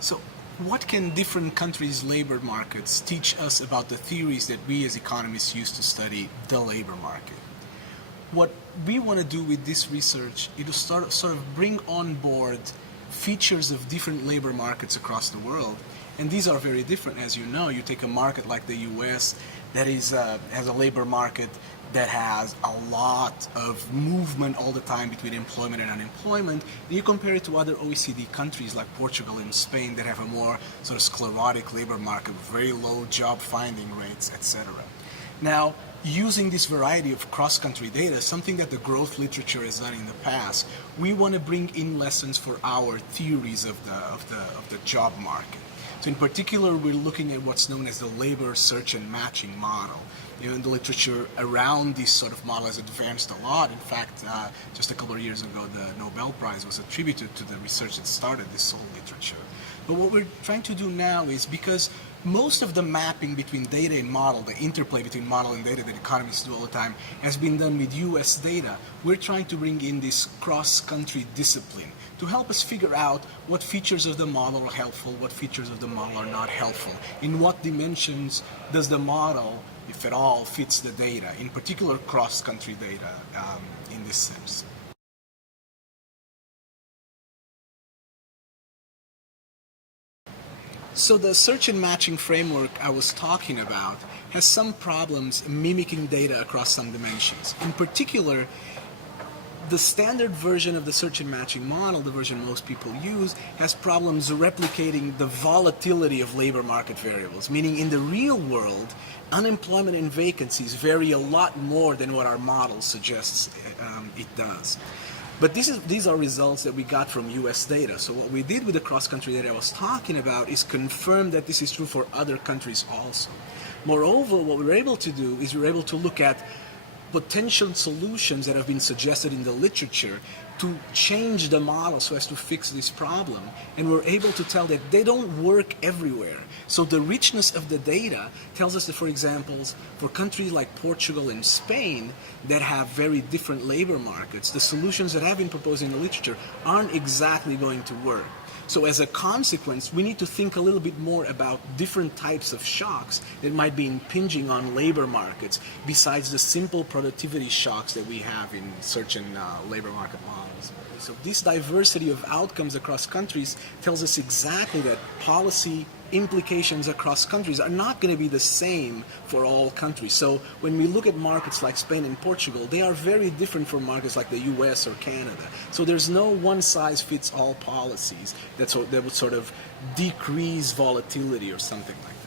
So what can different countries' labor markets teach us about the theories that we as economists use to study the labor market? What we want to do with this research is to sort of bring on board features of different labor markets across the world. And these are very different, as you know. You take a market like the US that has a labor market that has a lot of movement all the time between employment and unemployment. And you compare it to other OECD countries like Portugal and Spain that have a more sort of sclerotic labor market with very low job finding rates, etc. Now, using this variety of cross-country data, something that the growth literature has done in the past, we want to bring in lessons for our theories of the job market. So in particular, we're looking at what's known as the labor search and matching model. You know, in the literature around this sort of model has advanced a lot. In fact, just a couple of years ago, the Nobel Prize was attributed to the research that started this whole literature. But what we're trying to do now is, because most of the mapping between data and model, the interplay between model and data that economists do all the time, has been done with US data. We're trying to bring in this cross-country discipline to help us figure out what features of the model are helpful, what features of the model are not helpful. In what dimensions does the model, if at all, fits the data, in particular cross-country data in this sense. So the search and matching framework I was talking about has some problems mimicking data across some dimensions. In particular, the standard version of the search and matching model, the version most people use, has problems replicating the volatility of labor market variables, meaning in the real world, unemployment and vacancies vary a lot more than what our model suggests it does. But these are results that we got from US data. So what we did with the cross-country data I was talking about is confirm that this is true for other countries also. Moreover, what we were able to do is we were able to look at potential solutions that have been suggested in the literature to change the model so as to fix this problem. And we're able to tell that they don't work everywhere. So the richness of the data tells us that, for example, for countries like Portugal and Spain that have very different labor markets, the solutions that have been proposed in the literature aren't exactly going to work. So as a consequence, we need to think a little bit more about different types of shocks that might be impinging on labor markets besides the simple productivity shocks that we have in search and labor market models. So this diversity of outcomes across countries tells us exactly that policy implications across countries are not going to be the same for all countries. So when we look at markets like Spain and Portugal, they are very different from markets like the US or Canada. So there's no one-size-fits-all policies that would sort of decrease volatility or something like that.